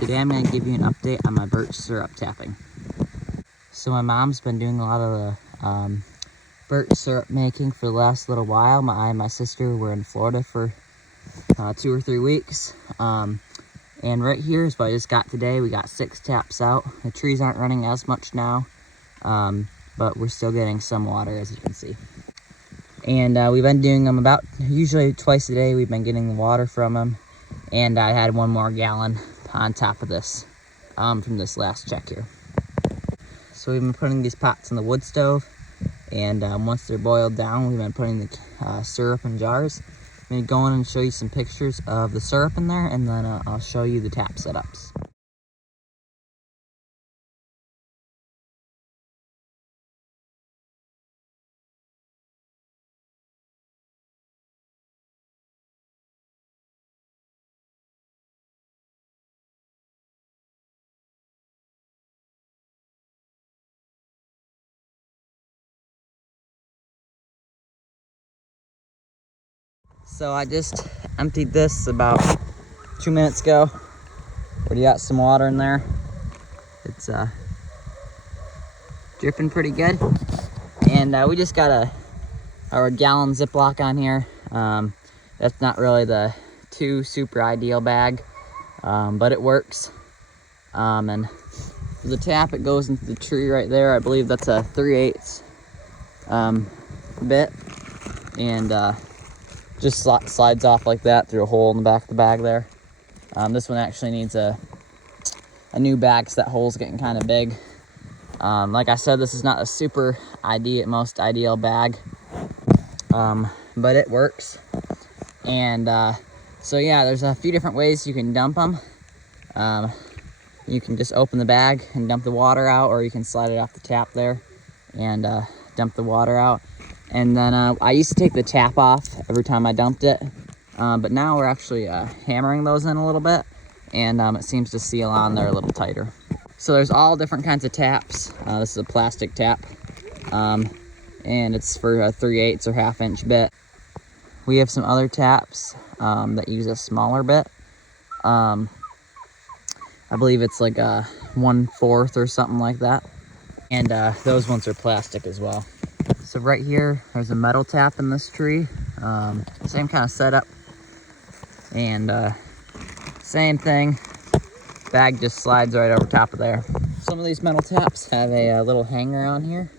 Today I'm going to give you an update on my birch syrup tapping. So my mom's been doing a lot of the birch syrup making for the last little while. I and my sister were in Florida for 2 or 3 weeks. And right here is what I just got today. We got 6 taps out. The trees aren't running as much now, but we're still getting some water, as you can see. And we've been doing them about usually twice a day. We've been getting the water from them. And I had 1 more gallon on top of this from this last check here. So we've been putting these pots in the wood stove, and once they're boiled down, we've been putting the syrup in jars. I'm going to go in and show you some pictures of the syrup in there, and then I'll show you the tap setups. So I just emptied this about 2 minutes ago. Already got some water in there. It's dripping pretty good. And we just got our gallon Ziploc on here. That's not really the super ideal bag, but it works. And for the tap, it goes into the tree right there. I believe that's a 3/8 bit, and just slides off like that through a hole in the back of the bag there. This one actually needs a new bag because that hole's getting kind of big. Like I said, this is not a super most ideal bag, but it works. And so yeah, there's a few different ways you can dump them. You can just open the bag and dump the water out, or you can slide it off the tap there and dump the water out. And then I used to take the tap off every time I dumped it, but now we're actually hammering those in a little bit, and it seems to seal on there a little tighter. So there's all different kinds of taps. This is a plastic tap, and it's for a 3/8 or 1/2 inch bit. We have some other taps that use a smaller bit. I believe it's like a 1/4 or something like that. And those ones are plastic as well. So right here, there's a metal tap in this tree. Same kind of setup. And same thing. Bag just slides right over top of there. Some of these metal taps have a little hanger on here.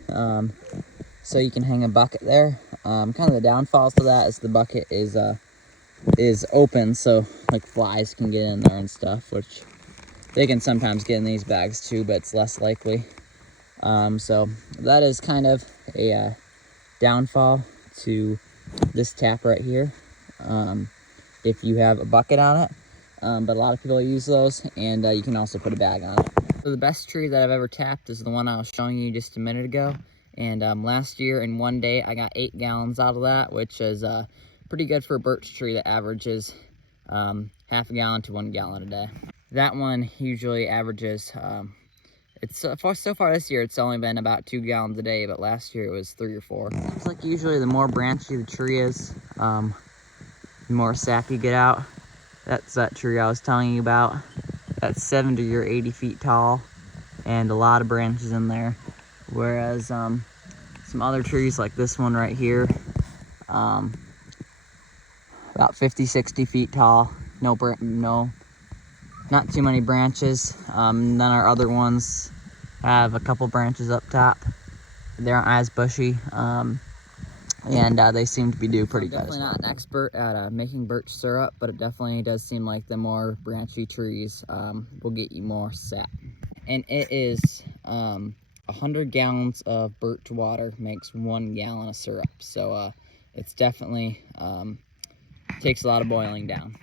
So you can hang a bucket there. Kind of the downfalls to that is the bucket is open, so like flies can get in there and stuff, which they can sometimes get in these bags too, but it's less likely. So that is kind of a downfall to this tap right here, if you have a bucket on it. But a lot of people use those, and you can also put a bag on it. So the best tree that I've ever tapped is the one I was showing you just a minute ago. And last year in 1 day, I got 8 gallons out of that, which is pretty good for a birch tree that averages 1/2 gallon to 1 gallon a day. That one usually averages, so far this year, it's only been about 2 gallons a day, but last year it was 3 or 4. Seems like usually the more branchy the tree is, the more sap you get out. That's that tree I was telling you about. That's 70 or 80 feet tall, and a lot of branches in there. Whereas some other trees like this one right here, about 50, 60 feet tall, not too many branches. Then our other ones have a couple branches up top. They aren't as bushy, and they seem to be doing pretty good. I'm definitely not an expert at making birch syrup, but it definitely does seem like the more branchy trees will get you more sap. And it is 100 gallons of birch water makes 1 gallon of syrup. So it's definitely takes a lot of boiling down.